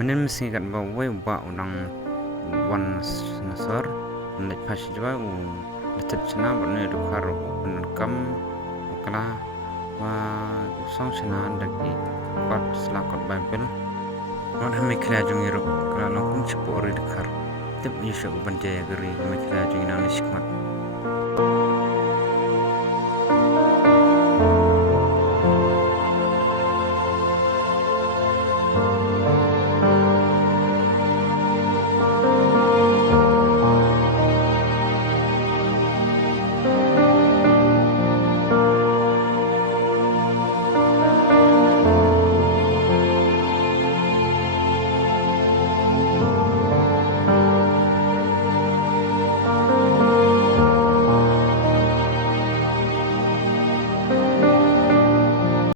Menen mesti kat bawa ba unang wan nasar nek pas jwa u letep chana bne dukar kam kala wa song chana dagi kwat selakot bible wan hame kla jung iro kala long chipo ri dukar tep yesha u banje gari hame kla jung nang sikmat